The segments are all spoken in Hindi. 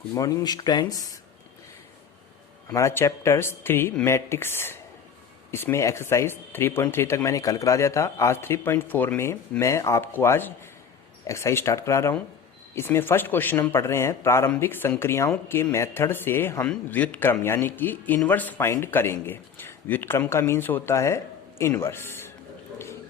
Good morning students. हमारा चैप्टर्स 3 मैट्रिक्स, इसमें एक्सरसाइज 3.3 तक मैंने कल करा दिया था। आज 3.4 में मैं आपको आज एक्सरसाइज स्टार्ट करा रहा हूँ। इसमें फर्स्ट क्वेश्चन हम पढ़ रहे हैं, प्रारंभिक संक्रियाओं के मेथड से हम व्युत्क्रम यानी कि इनवर्स फाइंड करेंगे। व्युत्क्रम का मीन्स होता है इनवर्स।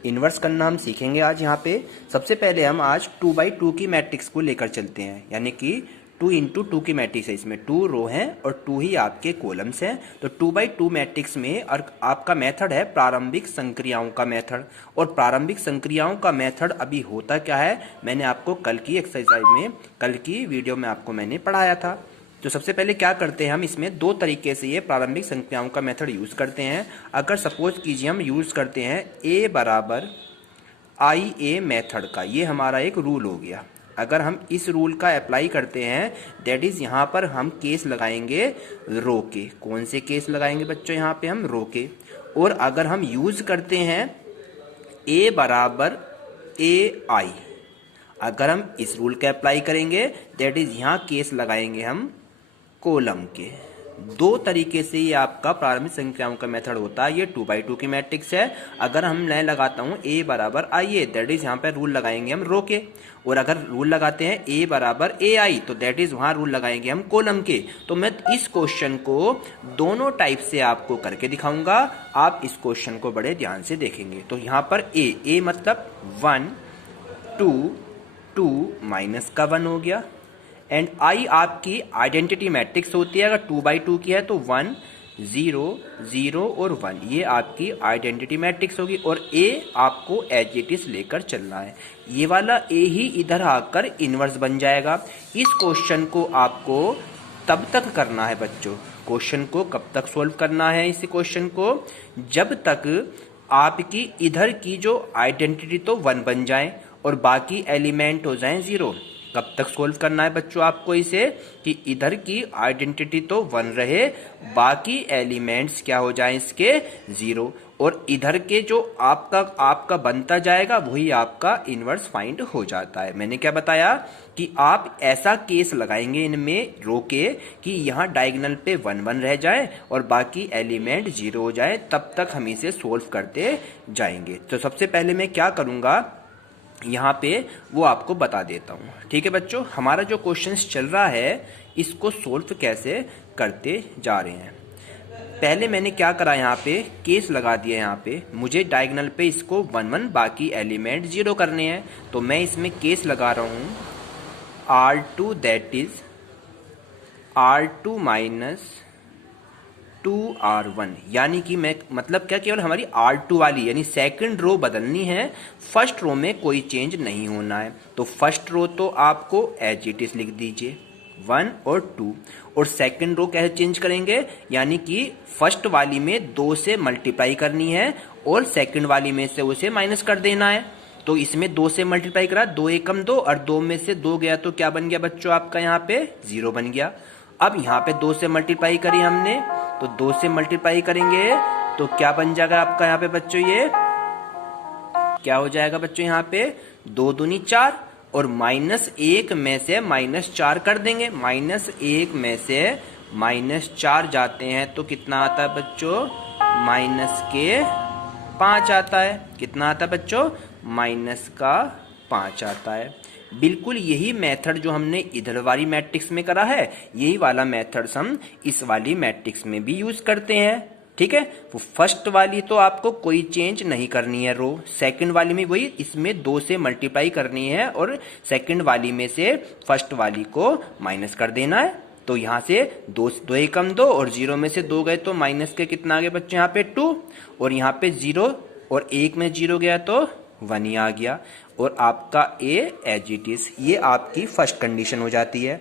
इनवर्स करना हम सीखेंगे आज यहाँ पे। सबसे पहले हम आज 2x2 की मैट्रिक्स को लेकर चलते हैं, यानी कि 2 इंटू 2 की मैट्रिक्स है। इसमें 2 रो हैं और 2 ही आपके कॉलम्स हैं। तो 2x2 मैट्रिक्स में और आपका मेथड है प्रारंभिक संक्रियाओं का मेथड। और प्रारंभिक संक्रियाओं का मेथड अभी होता क्या है, मैंने आपको कल की एक्सरसाइज में, कल की वीडियो में आपको मैंने पढ़ाया था। तो सबसे पहले क्या करते हैं, हम इसमें दो तरीके से ये प्रारंभिक संक्रियाओं का मेथड यूज करते हैं। अगर सपोज कीजिए हम यूज करते हैं a बराबर आई ए मेथड का, ये हमारा एक रूल हो गया। अगर हम इस रूल का अप्लाई करते हैं, दैट इज यहाँ पर हम केस लगाएंगे रो के। कौन से केस लगाएंगे बच्चों, यहाँ पे हम रो के। और अगर हम यूज करते हैं a बराबर ए आई, अगर हम इस रूल का अप्लाई करेंगे, दैट इज यहाँ केस लगाएंगे हम कॉलम के। दो तरीके से ये आपका प्रारंभिक संख्याओं का मेथड होता है। ये 2x2 की मैट्रिक्स है। अगर हम मैं लगाता हूँ a बराबर आई ए, दैट इज यहाँ पे रूल लगाएंगे हम रो के। और अगर रूल लगाते हैं a बराबर ए आई, तो दैट इज वहां रूल लगाएंगे हम कॉलम के। तो मैं इस क्वेश्चन को दोनों टाइप से आपको करके दिखाऊंगा। आप इस क्वेश्चन को बड़े ध्यान से देखेंगे। तो यहाँ पर a मतलब 1 2 2 माइनस का 1 हो गया। एंड आई आपकी आइडेंटिटी मैट्रिक्स होती है। अगर 2x2 की है तो 1 0 0 और 1, ये आपकी आइडेंटिटी मैट्रिक्स होगी। और a आपको एज इट इज लेकर चलना है। ये वाला a ही इधर आकर इनवर्स बन जाएगा। इस क्वेश्चन को आपको तब तक करना है बच्चों, क्वेश्चन को कब तक सोल्व करना है इस क्वेश्चन को, जब तक आपकी इधर की जो आइडेंटिटी तो 1 बन जाए और बाकी एलिमेंट हो जाए 0। कब तक सोल्व करना है बच्चों आपको इसे, कि इधर की आइडेंटिटी तो 1 रहे, बाकी एलिमेंट्स क्या हो जाए इसके 0। और इधर के जो आपका बनता जाएगा वही आपका इनवर्स फाइंड हो जाता है। मैंने क्या बताया कि आप ऐसा केस लगाएंगे इनमें रो के कि यहाँ डायगोनल पे 1 1 रह जाए और बाकी एलिमेंट 0 हो जाए, तब तक हम इसे सोल्व करते जाएंगे। तो सबसे पहले मैं क्या करूंगा यहाँ पे वो आपको बता देता हूँ। ठीक है बच्चों, हमारा जो क्वेश्चंस चल रहा है इसको सोल्व कैसे करते जा रहे हैं। पहले मैंने क्या करा, यहाँ पे केस लगा दिया। यहाँ पे मुझे डायगोनल पे इसको 1 1 बाकी एलिमेंट 0 करने हैं। तो मैं इसमें केस लगा रहा हूँ R2 that is R2 minus 2R1, यानी कि मैं मतलब क्या, केवल हमारी R2 वाली यानी सेकंड रो बदलनी है, फर्स्ट रो में कोई चेंज नहीं होना है। तो फर्स्ट रो तो आपको एज इट इज लिख दीजिए 1 और 2। और सेकंड रो कैसे चेंज करेंगे, यानी कि फर्स्ट वाली में 2 से मल्टीप्लाई करनी है और सेकंड वाली में से उसे माइनस कर देना है। तो इसमें 2 से मल्टीप्लाई करा, 2 एकम 2 और 2 में से 2 गया तो क्या बन गया बच्चों आपका यहाँ पे 0 बन गया। अब यहाँ पे 2 से मल्टीप्लाई करी हमने, तो 2 से मल्टीप्लाई करेंगे तो क्या बन जाएगा आपका यहाँ पे बच्चों, ये क्या हो जाएगा बच्चों यहाँ पे 2 दूनी 4 और -1 में से -4 कर देंगे। -1 में से -4 जाते हैं तो कितना आता है बच्चों, -5 आता है। कितना आता है बच्चों, -5 आता है। बिल्कुल यही मेथड जो हमने इधर वाली मैट्रिक्स में करा है, यही वाला मेथड हम इस वाली मैट्रिक्स में भी यूज करते हैं। ठीक है, वो फर्स्ट वाली तो आपको कोई चेंज नहीं करनी है रो, सेकंड वाली में वही, इसमें 2 से मल्टीप्लाई करनी है और सेकंड वाली में से फर्स्ट वाली को माइनस कर देना है। तो यहाँ से 2 एकम 2 और 0 में से 2 गए तो माइनस के कितना आ गया बच्चों यहाँ पे 2, और यहाँ पे 0 और 1 में 0 गया तो 1 ही आ गया। और आपका ए एज इट इज, ये आपकी फर्स्ट कंडीशन हो जाती है।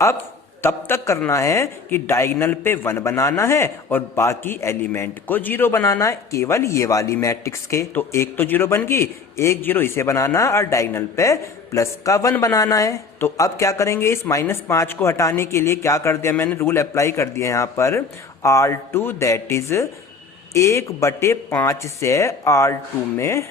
अब तब तक करना है कि डायगोनल पे 1 बनाना है और बाकी एलिमेंट को 0 बनाना है, केवल ये वाली मैट्रिक्स के। तो एक तो 0 बन गई, एक 0 इसे बनाना और डायगोनल पे प्लस का 1 बनाना है। तो अब क्या करेंगे, इस -5 को हटाने के लिए क्या कर दिया मैंने, रूल अप्लाई कर दिया यहाँ पर R2 दैट इज 1/5 से R2 में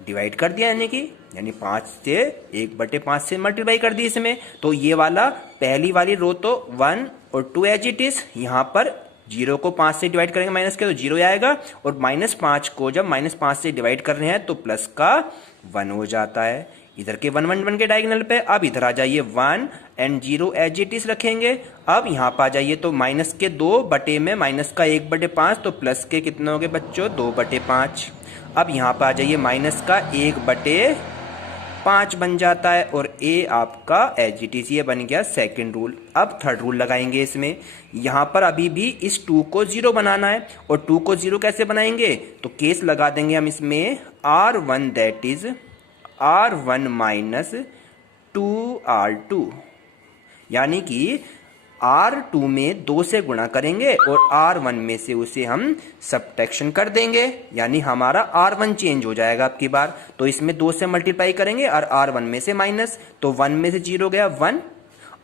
डिवाइड कर दिया, यानी कि यानी 5 से 1/5 से मल्टीप्लाई कर दी इसमें। तो ये वाला पहली वाली रो तो 1 और 2 एज इट इज। यहाँ पर 0 को 5 से डिवाइड करेंगे माइनस के तो 0 आएगा, और -5 को जब -5 से डिवाइड कर रहे हैं तो प्लस का 1 हो जाता है। इधर के 1 1 1 के डायगोनल पे अब इधर आ जाइए 1 एंड 0 एज इट इज रखेंगे। अब यहाँ पर आ जाइए तो माइनस के 2 बटे में माइनस का 1/5 तो प्लस के कितने हो गए बच्चों 2/5। अब यहाँ पर आ जाइए माइनस का 1/5 बन जाता है, और ए आपका एज इट इज ये बन गया सेकंड रूल। अब थर्ड रूल लगाएंगे इसमें। यहाँ पर अभी भी इस 2 को 0 बनाना है, और 2 को 0 कैसे बनाएंगे तो केस लगा देंगे हम इसमें R1 that is R1 minus 2R2, यानी कि R2 में 2 से गुणा करेंगे और R1 में से उसे हम सब्ट्रैक्शन कर देंगे, यानी हमारा R1 चेंज हो जाएगा अब की बार। तो इसमें 2 से मल्टीप्लाई करेंगे और R1 में से माइनस, तो 1 में से 0 गया 1।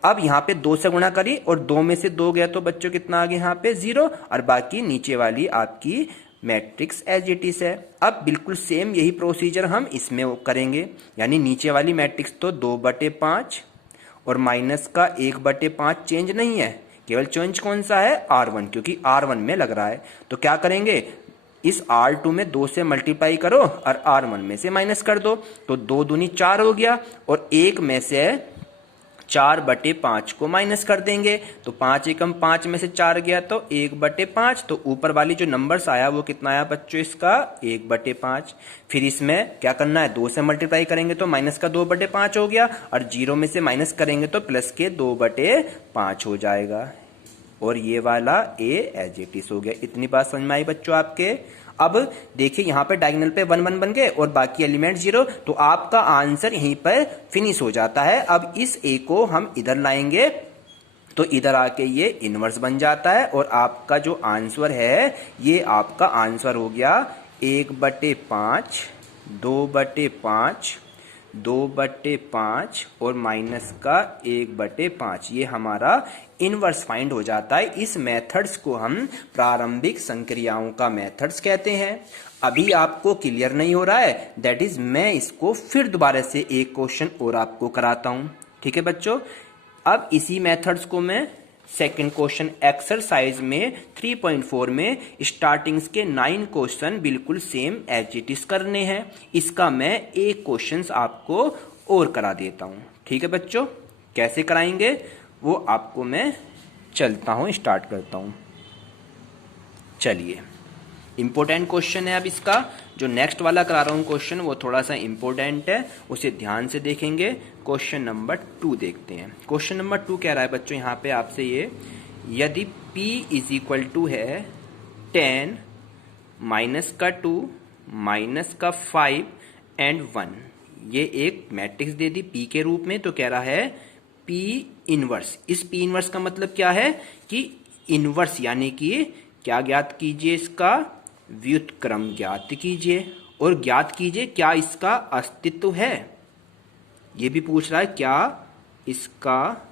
अब यहाँ पे 2 से गुणा करी और 2 में से 2 गया तो बच्चों कितना आ गया यहाँ पे 0, और बाकी नीचे वाली आपकी मैट्रिक्स एज इट इज है। अब बिल्कुल सेम यही प्रोसीजर हम इसमें करेंगे, यानी नीचे वाली मैट्रिक्स तो 2/5 और माइनस का 1/5 चेंज नहीं है, केवल चेंज कौन सा है R1, क्योंकि R1 में लग रहा है। तो क्या करेंगे इस R2 में 2 से मल्टीप्लाई करो और R1 में से माइनस कर दो, तो 2 दूनी 4 हो गया, और 1 में से 4/5 को माइनस कर देंगे, तो 5 एकम 5 में से 4 गया तो 1/5। तो ऊपर वाली जो नंबर्स आया वो कितना आया बच्चों इसका 1/5। फिर इसमें क्या करना है 2 से मल्टीप्लाई करेंगे तो माइनस का 2/5 हो गया, और 0 में से माइनस करेंगे तो प्लस के 2/5 हो जाएगा, और ये वाला ए एज इट इज हो गया। इतनी बात समझ में आई बच्चों आपके। अब देखिए यहाँ पे डायगोनल पे 1 1 बन गए और बाकी एलिमेंट 0, तो आपका आंसर यहीं पर फिनिश हो जाता है। अब इस ए को हम इधर लाएंगे तो इधर आके ये इनवर्स बन जाता है, और आपका जो आंसर है ये आपका आंसर हो गया 1/5, 2/5, 2/5 और माइनस का 1/5। ये हमारा इनवर्स फाइंड हो जाता है। इस मेथड्स को हम प्रारंभिक संक्रियाओं का मेथड्स कहते हैं। अभी आपको क्लियर नहीं हो रहा है, दैट इज मैं इसको फिर दोबारा से एक क्वेश्चन और आपको कराता हूं, ठीक है बच्चों। अब इसी मेथड्स को मैं सेकंड क्वेश्चन एक्सरसाइज में 3.4 में स्टार्टिंग्स के 9 क्वेश्चन बिल्कुल सेम एज इट इज करने हैं। इसका मैं एक क्वेश्चन आपको और करा देता हूं, ठीक है बच्चों। कैसे कराएंगे वो आपको मैं चलता हूं, स्टार्ट करता हूं। चलिए, इंपॉर्टेंट क्वेश्चन है। अब इसका जो नेक्स्ट वाला करा रहा हूं क्वेश्चन वो थोड़ा सा इंपॉर्टेंट है, उसे ध्यान से देखेंगे। क्वेश्चन नंबर 2 देखते हैं। क्वेश्चन नंबर 2 कह रहा है बच्चों यहाँ पे आपसे ये, यदि p इज इक्वल टू है 10 माइनस का 2 माइनस का 5 एंड 1, ये एक मैट्रिक्स दे दी p के रूप में, तो कह रहा है p इनवर्स। इस p इनवर्स का मतलब क्या है कि इनवर्स यानी कि क्या ज्ञात कीजिए, इसका व्युत्क्रम ज्ञात कीजिए, और ज्ञात कीजिए क्या इसका अस्तित्व है। ये भी पूछ रहा है क्या इसका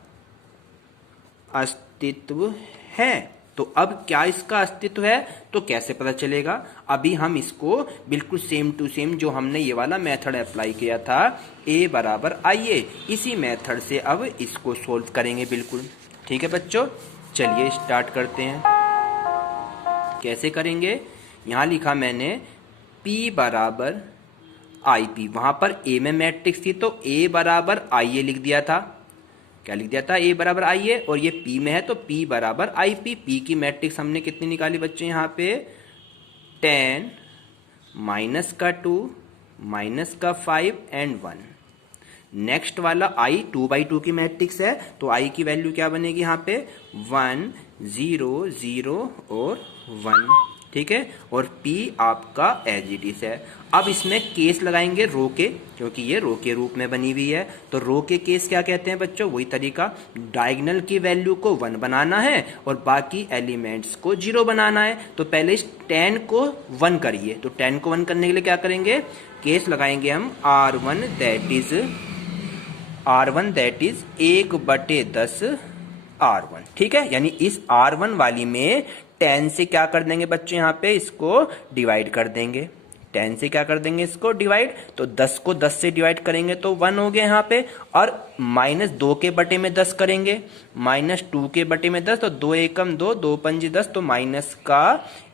अस्तित्व है। तो अब क्या इसका अस्तित्व है तो कैसे पता चलेगा। अभी हम इसको बिल्कुल सेम टू सेम जो हमने ये वाला मेथड अप्लाई किया था a बराबर आइए, इसी मेथड से अब इसको सोल्व करेंगे बिल्कुल, ठीक है बच्चों। चलिए स्टार्ट करते हैं। कैसे करेंगे, यहां लिखा मैंने p बराबर आई पी, वहां पर a में मैट्रिक्स थी तो a बराबर आई ए लिख दिया था। क्या लिख दिया था, a बराबर आई ए, और ये p में है तो p बराबर आई पी। p की मैट्रिक्स हमने कितनी निकाली बच्चे यहाँ पे 10 माइनस का 2 माइनस का 5 एंड 1। नेक्स्ट वाला i 2/2 की मैट्रिक्स है तो i की वैल्यू क्या बनेगी यहाँ पे 1 0 0 और 1, ठीक है। और p आपका एज इट इज है। अब इसमें केस लगाएंगे रो के, क्योंकि ये रो के रूप में बनी हुई है। तो रो के केस क्या कहते हैं बच्चों, वही तरीका, डायगोनल की वैल्यू को 1 बनाना है और बाकी एलिमेंट्स को 0 बनाना है। तो पहले इस 10 को 1 करिए, तो 10 को 1 करने के लिए क्या करेंगे, केस लगाएंगे हम R1 दैट इज 1/10 R1, ठीक है। यानी इस R1 वाली में 10 से क्या कर देंगे बच्चों, यहाँ पे इसको डिवाइड कर देंगे। 10 से क्या कर देंगे इसको डिवाइड, तो 10 को 10 से डिवाइड करेंगे तो 1 हो गया यहाँ पे, और -2 के बटे में 10 करेंगे, -2 के बटे में 10, तो 2 एकम 2, 2 पंजे 10, तो माइनस का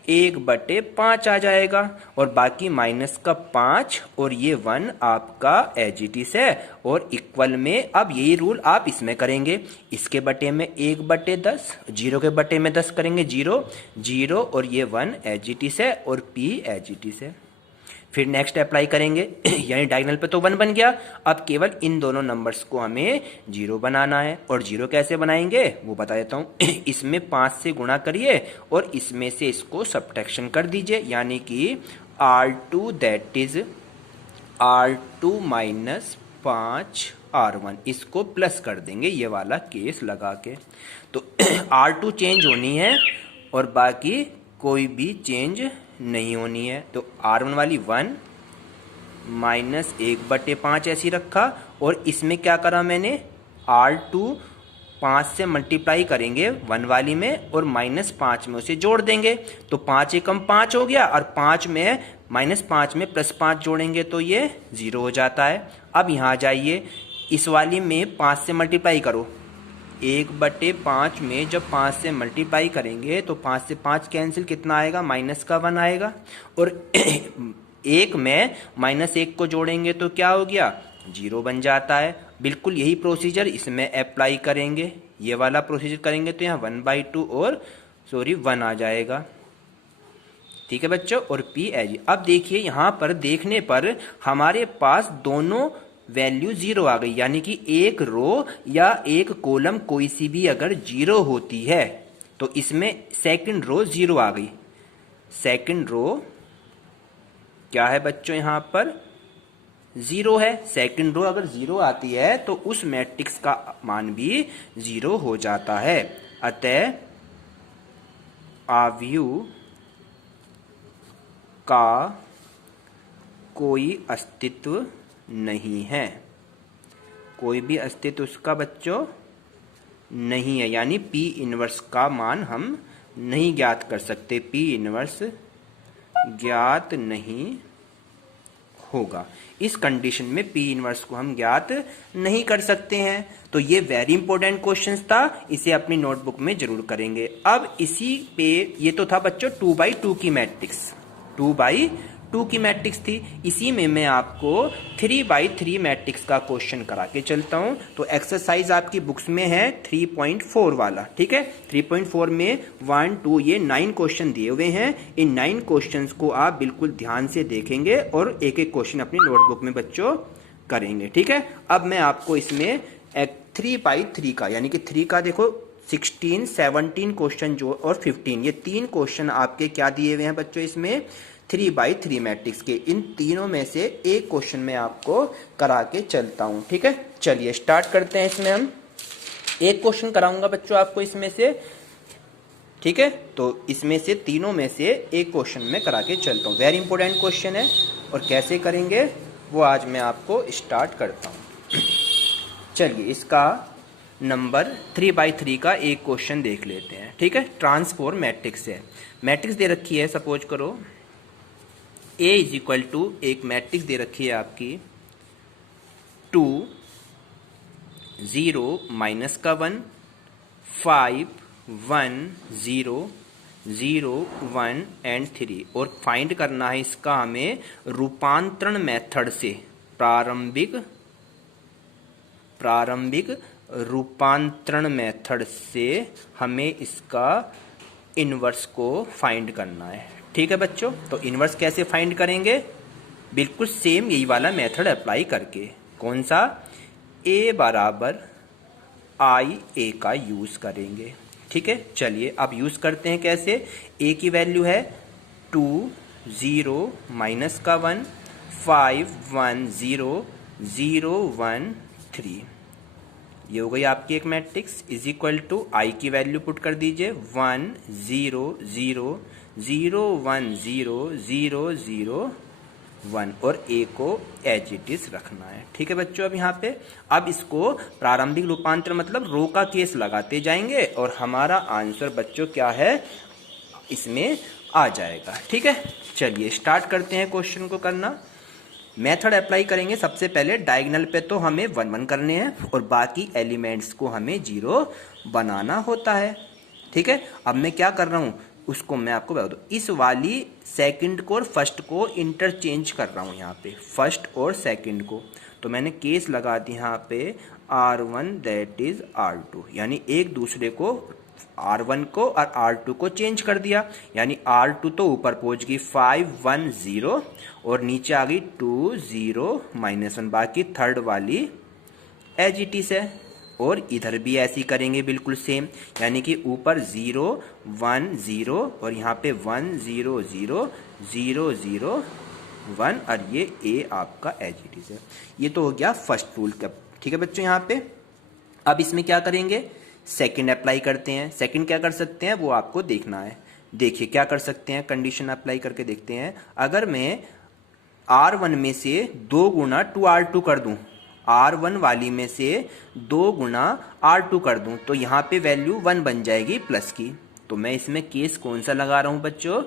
1/5 आ जाएगा, और बाकी माइनस का 5 और ये 1 आपका एज इट इज है, और इक्वल में अब यही रूल आप इसमें करेंगे, इसके बटे में 1/10, 0 के बटे में 10 करेंगे 0 0, और ये 1 एज इट इज है और p एज इट इज है। फिर नेक्स्ट अप्लाई करेंगे यानी डायगोनल पे तो 1 बन गया, अब केवल इन दोनों नंबर्स को हमें 0 बनाना है, और 0 कैसे बनाएंगे वो बता देता हूँ इसमें 5 से गुणा करिए और इसमें से इसको सब्ट्रैक्शन कर दीजिए, यानी कि R2 that is R2 minus 5 R1, इसको प्लस कर देंगे ये वाला केस लगा के, तो R2 चेंज होनी है और बाकी कोई भी चेंज नहीं होनी है, तो R1 वाली 1 माइनस 1/5 ऐसी रखा, और इसमें क्या करा मैंने R2 5 से मल्टीप्लाई करेंगे 1 वाली में और -5 में उसे जोड़ देंगे, तो 5 एकम 5 हो गया, और 5 में -5 में +5 जोड़ेंगे तो ये 0 हो जाता है। अब यहाँ जाइए, इस वाली में 5 से मल्टीप्लाई करो, 1/5 में जब 5 से मल्टीप्लाई करेंगे तो 5 से 5 कैंसिल, कितना आएगा -1 आएगा, और 1 में -1 को जोड़ेंगे तो क्या हो गया 0 बन जाता है। बिल्कुल यही प्रोसीजर इसमें अप्लाई करेंगे, ये वाला प्रोसीजर करेंगे तो यहाँ 1/2 और 1 आ जाएगा, ठीक है बच्चों, और p एज। अब देखिए यहाँ पर देखने पर हमारे पास दोनों वैल्यू 0 आ गई, यानी कि एक रो या एक कॉलम कोई सी भी अगर 0 होती है तो इसमें सेकंड रो 0 आ गई। सेकंड रो क्या है बच्चों, यहाँ पर 0 है, सेकंड रो अगर 0 आती है तो उस मैट्रिक्स का मान भी 0 हो जाता है। अतः अवयव का कोई अस्तित्व नहीं है, कोई भी अस्तित्व उसका बच्चों नहीं है, यानी P इनवर्स का मान हम नहीं ज्ञात कर सकते, P इनवर्स ज्ञात नहीं होगा। इस कंडीशन में P इनवर्स को हम ज्ञात नहीं कर सकते हैं। तो ये वेरी इंपॉर्टेंट क्वेश्चन था, इसे अपनी नोटबुक में जरूर करेंगे। अब इसी पे, ये तो था बच्चों 2x2 की मैट्रिक्स, 2x2 की मैट्रिक्स थी, इसी में मैं आपको 3x3 मैट्रिक्स का क्वेश्चन करा के चलता हूं। तो एक्सरसाइज आपकी बुक्स में है 3.4 वाला, ठीक है। 3.4 में 1 2 ये 9 क्वेश्चन दिए हुए हैं, इन 9 क्वेश्चंस को आप बिल्कुल ध्यान से देखेंगे और एक एक क्वेश्चन अपनी नोटबुक में बच्चों करेंगे, ठीक है। अब मैं आपको इसमें 3x3 का, यानी कि 3 का देखो 16 17 क्वेश्चन जो और 15, ये 3 क्वेश्चन आपके क्या दिए हुए हैं बच्चों इसमें 3x3 मैट्रिक्स के। इन तीनों में से एक क्वेश्चन मैं आपको करा के चलता हूं, ठीक है। चलिए स्टार्ट करते हैं। इसमें हम एक क्वेश्चन कराऊंगा बच्चों आपको इसमें से, ठीक है। तो इसमें से तीनों में से एक क्वेश्चन मैं करा के चलता हूं, वेरी इंपॉर्टेंट क्वेश्चन है, और कैसे करेंगे वो आज मैं आपको स्टार्ट करता हूं। चलिए इसका नंबर 3x3 का एक क्वेश्चन देख लेते हैं, ठीक है। ट्रांसफॉर्म मैट्रिक्स है, मैट्रिक्स दे रखी है, सपोज करो A इज इक्वल टू, एक मैट्रिक्स दे रखी है आपकी 2 0 माइनस का 1 5 1 0 0 1 एंड 3, और फाइंड करना है इसका हमें रूपांतरण मेथड से, प्रारंभिक रूपांतरण मेथड से हमें इसका इनवर्स को फाइंड करना है, ठीक है बच्चों। तो इनवर्स कैसे फाइंड करेंगे, बिल्कुल सेम यही वाला मेथड अप्लाई करके, कौन सा, a बराबर आई ए का यूज करेंगे, ठीक है। चलिए अब यूज करते हैं कैसे। a की वैल्यू है 2 0 माइनस का 1 5 1 0 0 1 3, ये हो गई आपकी एक मैट्रिक्स। इज इक्वल टू आई की वैल्यू पुट कर दीजिए 1 0 0 0 1 0 0 0 1, और ए को एज इट इज रखना है, ठीक है बच्चों। अब यहाँ पे अब इसको प्रारंभिक रूपांतर मतलब रो का केस लगाते जाएंगे, और हमारा आंसर बच्चों क्या है, इसमें आ जाएगा। ठीक है, चलिए स्टार्ट करते हैं क्वेश्चन को करना। मेथड अप्लाई करेंगे। सबसे पहले डायगोनल पे तो हमें 1 1 करने हैं और बाकी एलिमेंट्स को हमें 0 बनाना होता है। ठीक है, अब मैं क्या कर रहा हूँ उसको मैं आपको बता दूँ। इस वाली सेकंड को और फर्स्ट को इंटरचेंज कर रहा हूँ यहाँ पे, फर्स्ट और सेकंड को। तो मैंने केस लगा दी यहाँ पे R1 दैट इज R2, यानी एक दूसरे को R1 को और R2 को चेंज कर दिया, यानी R2 तो ऊपर पहुंच गई 5 1 0 और नीचे आ गई 2 0 -1, बाकी थर्ड वाली एज इट इज है। और इधर भी ऐसे ही करेंगे बिल्कुल सेम, यानी कि ऊपर 0 1 0 और यहाँ पे 1 0 0 0 0 1 और ये ए आपका एज इट इज है। ये तो हो गया फर्स्ट रूल का। ठीक है बच्चों, यहाँ पे अब इसमें क्या करेंगे, सेकंड अप्लाई करते हैं। सेकंड क्या कर सकते हैं वो आपको देखना है। देखिए क्या कर सकते हैं, कंडीशन अप्लाई करके देखते हैं। अगर मैं R1 में से 2 गुना 2R2 कर दूं, R1 वाली में से 2 गुना R2 कर दूं, तो यहाँ पे वैल्यू 1 बन जाएगी प्लस की। तो मैं इसमें केस कौन सा लगा रहा हूं बच्चों,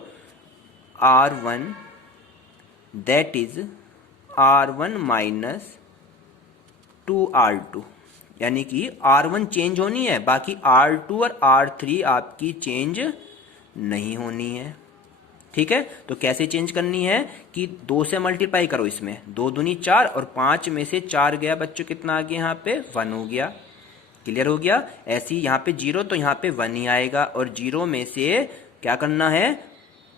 R1 that is R1 minus 2R2, यानी कि R1 चेंज होनी है, बाकी R2 और R3 आपकी चेंज नहीं होनी है। ठीक है, तो कैसे चेंज करनी है कि 2 से मल्टीप्लाई करो, इसमें 2 दूनी 4 और 5 में से 4 गया बच्चों, कितना आ गया यहाँ पे 1 हो गया। क्लियर हो गया। ऐसे ही यहाँ पे 0 तो यहाँ पे 1 ही आएगा, और 0 में से क्या करना है,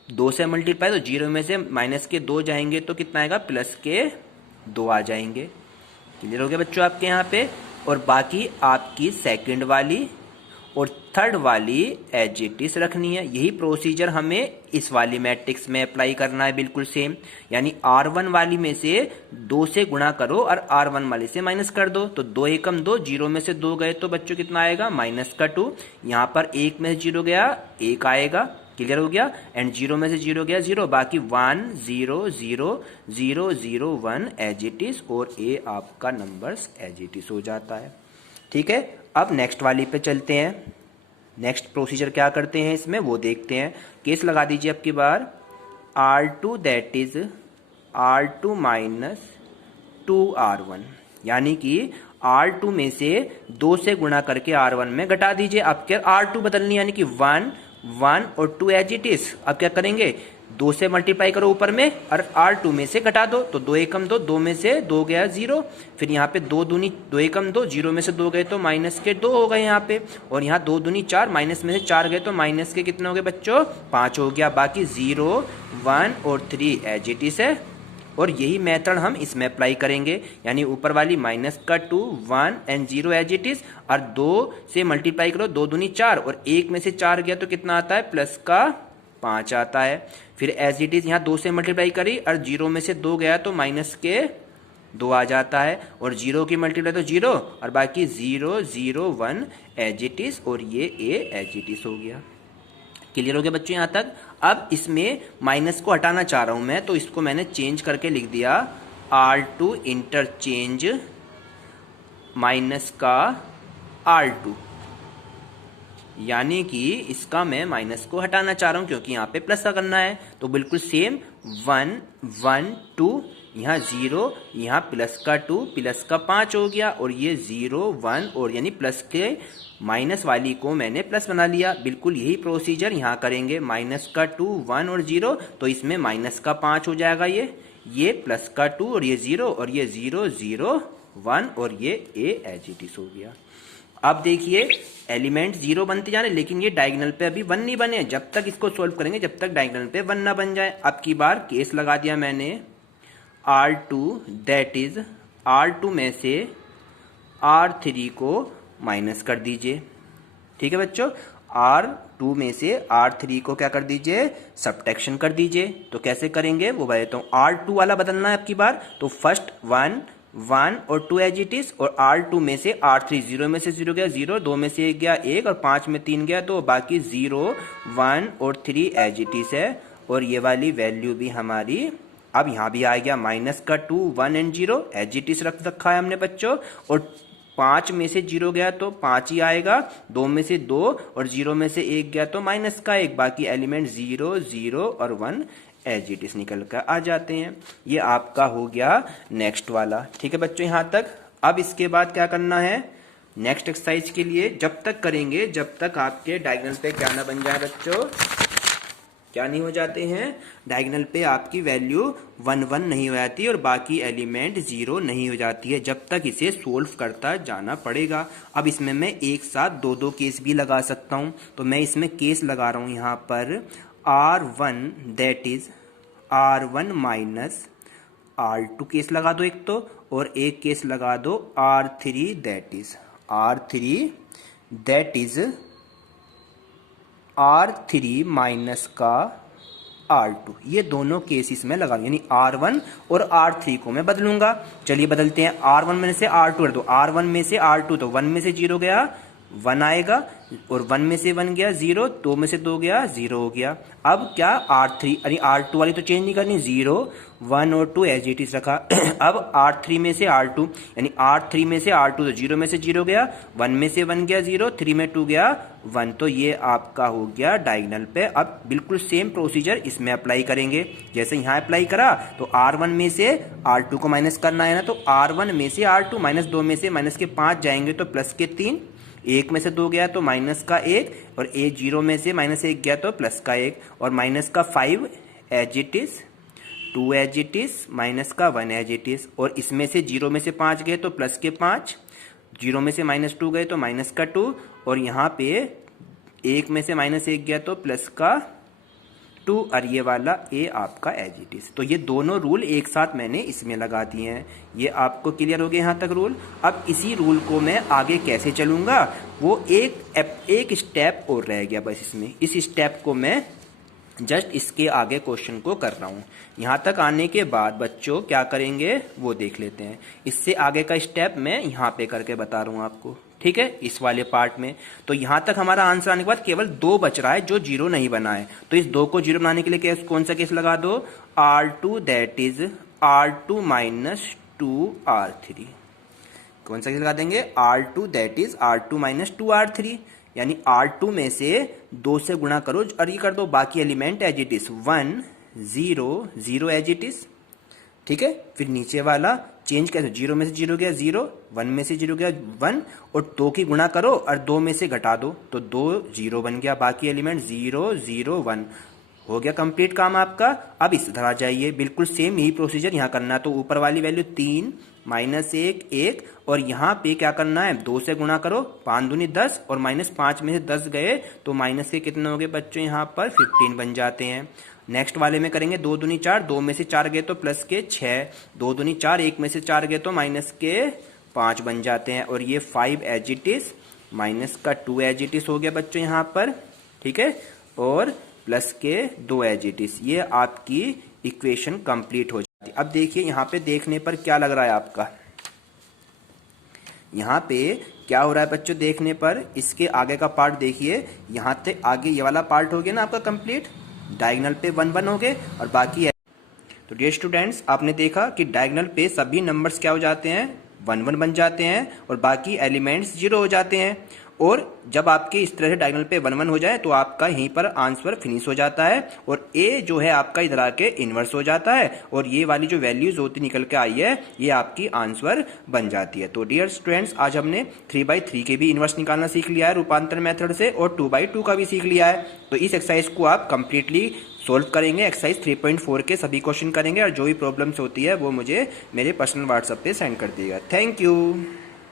2 से मल्टीप्लाई, तो 0 में से माइनस के 2 जाएंगे तो कितना आएगा, प्लस के 2 आ जाएंगे। क्लियर हो गया बच्चों आपके यहाँ पे। और बाकी आपकी सेकंड वाली और थर्ड वाली एज इट इज रखनी है। यही प्रोसीजर हमें इस वाली मैट्रिक्स में अप्लाई करना है, बिल्कुल सेम। यानी R1 वाली में से 2 से गुणा करो और R1 वाली से माइनस कर दो, तो 2 एकम 2, 0 में से 2 गए तो बच्चों कितना आएगा, -2। यहाँ पर 1 में से 0 गया, 1 आएगा। क्लियर हो गया। एंड 0 में से 0 गया 0, बाकी 1 0 0 0 0 1 एज इट इज, और ए आपका नंबर्स एज इट इज हो जाता है। ठीक है, अब नेक्स्ट वाली पे चलते हैं। नेक्स्ट प्रोसीजर क्या करते हैं इसमें वो देखते हैं। केस लगा दीजिए अब की बार R2 that is R2 minus 2R1, यानी कि R2 में से 2 से गुणा करके R1 में घटा दीजिए। अब क्या R2 बदलनी, यानी कि 1 1 और 2 एज इट इज। अब क्या करेंगे, 2 से मल्टीप्लाई करो ऊपर में और R2 में से घटा दो, तो 2 एकम 2, 2 में से 2 गया 0। फिर यहाँ पे 2 दूनी 2 एकम 2, 0 में से 2 गए तो माइनस के 2 हो गए यहाँ पे। और यहाँ 2 दूनी 4, माइनस में से 4 गए तो माइनस के कितने हो गए बच्चों, 5 हो गया। बाकी 0 1 और 3 एज इट इज है। और यही मेथड हम इसमें अप्लाई करेंगे, यानी ऊपर वाली -2 1 एंड 0 एज इट इज, और 2 से मल्टीप्लाई करो, 2 दूनी 4 और 1 में से 4 गया तो कितना आता है, +5 आता है। फिर एज इट इज यहाँ 2 से मल्टीप्लाई करी और 0 में से 2 गया तो -2 आ जाता है, और 0 की मल्टीप्लाई तो 0 और बाकी 0 0 1 एज इट इज, और ये ए एज इट इज हो गया। क्लियर हो गया बच्चों यहाँ तक। अब इसमें माइनस को हटाना चाह रहा हूं मैं, तो इसको मैंने चेंज करके लिख दिया R2 इंटरचेंज माइनस का R2, यानी कि इसका मैं माइनस को हटाना चाह रहा हूं क्योंकि यहाँ पे प्लस का करना है। तो बिल्कुल सेम 1 1 2, यहाँ 0, यहाँ प्लस का 2, प्लस का 5 हो गया, और ये 0 1 और यानी प्लस के माइनस वाली को मैंने प्लस बना लिया। बिल्कुल यही प्रोसीजर यहाँ करेंगे, -2 1 और 0, तो इसमें -5 हो जाएगा, ये प्लस का 2 और ये 0 और ये 0 0 1 और ये ए एज इट इज हो गया। अब देखिए एलिमेंट 0 बनते जा रहे, लेकिन ये डायगोनल पे अभी 1 नहीं बने। जब तक इसको सोल्व करेंगे जब तक डायगोनल पे 1 ना बन जाए। अब की बार केस लगा दिया मैंने R2 दैट इज R2 में से R3 को माइनस कर दीजिए। ठीक है बच्चों, R2 में से R3 को क्या कर दीजिए, सब्ट्रैक्शन कर दीजिए। तो कैसे करेंगे वो बता देता हूँ। R2 वाला बदलना है अब की बार, तो फर्स्ट 1 1 और 2 एज इट इज, और R2 में से R3 0 में से 0 गया 0, 2 में से 1 गया 1 और 5 में 3 गया 2, बाकी 0 1 और 3 एज इट इज है। और ये वाली वैल्यू भी हमारी अब यहाँ भी आ गया -2 1 एंड 0 एज इट इज रख रखा है हमने बच्चों, और 5 में से 0 गया तो 5 ही आएगा, 2 में से 2 और 0 में से 1 गया तो माइनस का 1, बाकी एलिमेंट 0 0 और 1 एज इट इज निकल कर आ जाते हैं। ये आपका हो गया नेक्स्ट वाला। ठीक है बच्चों यहाँ तक। अब इसके बाद क्या करना है, नेक्स्ट एक्सरसाइज के लिए जब तक करेंगे जब तक आपके डायगोनल पे क्या ना बन जाए बच्चों, क्या नहीं हो जाते हैं, डायगोनल पे आपकी वैल्यू 1 1 नहीं हो जाती और बाकी एलिमेंट 0 नहीं हो जाती है, जब तक इसे सोल्व करता जाना पड़ेगा। अब इसमें मैं एक साथ दो दो केस भी लगा सकता हूं, तो मैं इसमें केस लगा रहा हूं यहाँ पर R1 that is R1 minus R2 case लगा दो एक तो, और एक केस लगा दो R3 that is R3 minus का R2। ये दोनों केसेस में लगा, यानी R1 और R3 को मैं बदलूंगा। चलिए बदलते हैं, R1 में से R2 कर दो, R1 में से R2 तो 1 में से 0 गया 1 आएगा, और 1 में से 1 गया 0, 2 में से 2 गया 0 हो गया। अब क्या R3 यानी R2 वाली तो चेंज नहीं करनी, 0 1 और 2 एज इट इज रखा। अब R3 में से R2 यानी R3 में से R2 तो 0 में से 0 गया, 1 में से 1 गया 0, 3 में 2 गया 1, तो ये आपका हो गया डायगोनल पे। अब बिल्कुल सेम प्रोसीजर इसमें अप्लाई करेंगे, जैसे यहाँ अप्लाई करा तो R1 में से R2 को माइनस करना है ना, तो R1 में से R2 माइनस 2 में से माइनस के 5 जाएंगे तो प्लस के 3, 1 में से 2 गया तो माइनस का 1, और 0 में से माइनस 1 गया तो प्लस का 1, और माइनस का 5 as it is, 2 as it is, minus का 1 एज इट इज, और इसमें से 0 में से 5 गए तो प्लस के 5, 0 में से माइनस 2 गए तो माइनस का 2, और यहाँ पे 1 में से माइनस 1 गया तो प्लस का 2, और ये वाला ए आपका एज इट इज। तो ये दोनों रूल एक साथ मैंने इसमें लगा दिए हैं। ये आपको क्लियर हो गया यहाँ तक रूल। अब इसी रूल को मैं आगे कैसे चलूंगा, वो एक स्टेप और रह गया बस इसमें। इस स्टेप को मैं जस्ट इसके आगे क्वेश्चन को कर रहा हूँ। यहाँ तक आने के बाद बच्चों क्या करेंगे वो देख लेते हैं। इससे आगे का स्टेप मैं यहाँ पे करके बता रहा हूँ आपको, ठीक है, इस वाले पार्ट में। तो यहाँ तक हमारा आंसर आने के बाद केवल 2 बच रहा है जो 0 नहीं बना है, तो इस 2 को 0 बनाने के लिए कौन सा केस लगा दो, R2 that is R2 minus 2R3। कौन सा केस लगा देंगे, R2 that is R2 minus 2R3, यानी R2 में से 2 से गुणा करो और ये कर दो बाकी element as it is, 1 0 0 as it is, ठीक है। फिर नीचे वाला चेंज कैसे, 0 में से 0 गया 0, 1 में से 0 गया 1, और 2 की गुणा करो और 2 में से घटा दो तो 2 0 बन गया, बाकी एलिमेंट 0 0 1 हो गया कंप्लीट काम आपका। अब इस तरह जाइए, बिल्कुल सेम यही प्रोसीजर यहाँ करना है। तो ऊपर वाली वैल्यू 3 माइनस 1 1, और यहाँ पे क्या करना है, 2 से गुणा करो, 5 दूनी 10, और माइनस 5 में से 10 गए तो माइनस के कितने हो गए बच्चों, यहाँ पर 15 बन जाते हैं। नेक्स्ट वाले में करेंगे 2 दूनी 4, 2 में से 4 गए तो प्लस के 6, 2 दूनी 4, 1 में से 4 गए तो माइनस के 5 बन जाते हैं, और ये 5 एज इट इज, माइनस का 2 एज इट इज हो गया बच्चों यहाँ पर, ठीक है, और प्लस के 2 एज इट इज। ये आपकी इक्वेशन कंप्लीट हो जाती है। अब देखिए यहाँ पे देखने पर क्या लग रहा है आपका, यहाँ पे क्या हो रहा है बच्चों देखने पर, इसके आगे का पार्ट देखिए, यहाँ तक आगे ये वाला पार्ट हो गया ना आपका कंप्लीट, डायगोनल पे 1 1 हो गए और बाकी है। तो डियर स्टूडेंट्स आपने देखा कि डायगोनल पे सभी नंबर्स क्या हो जाते हैं, 1 1 बन जाते हैं, और बाकी एलिमेंट्स 0 हो जाते हैं। और जब आपके इस तरह से डायगोनल पे 1 1 हो जाए तो आपका यहीं पर आंसर फिनिश हो जाता है, और ए जो है आपका इधर आके इन्वर्स हो जाता है, और ये वाली जो वैल्यूज होती निकल के आई है ये आपकी आंसर बन जाती है। तो डियर स्टूडेंट्स आज हमने 3/3 के भी इन्वर्स निकालना सीख लिया है रूपांतर मेथड से, और 2/2 का भी सीख लिया है। तो इस एक्सरसाइज को आप कंप्लीटली सोल्व करेंगे, एक्सरसाइज 3.4 के सभी क्वेश्चन करेंगे, और जो भी प्रॉब्लम्स होती है वो मुझे मेरे पर्सनल व्हाट्सएप पे सेंड कर दिएगा। Thank you.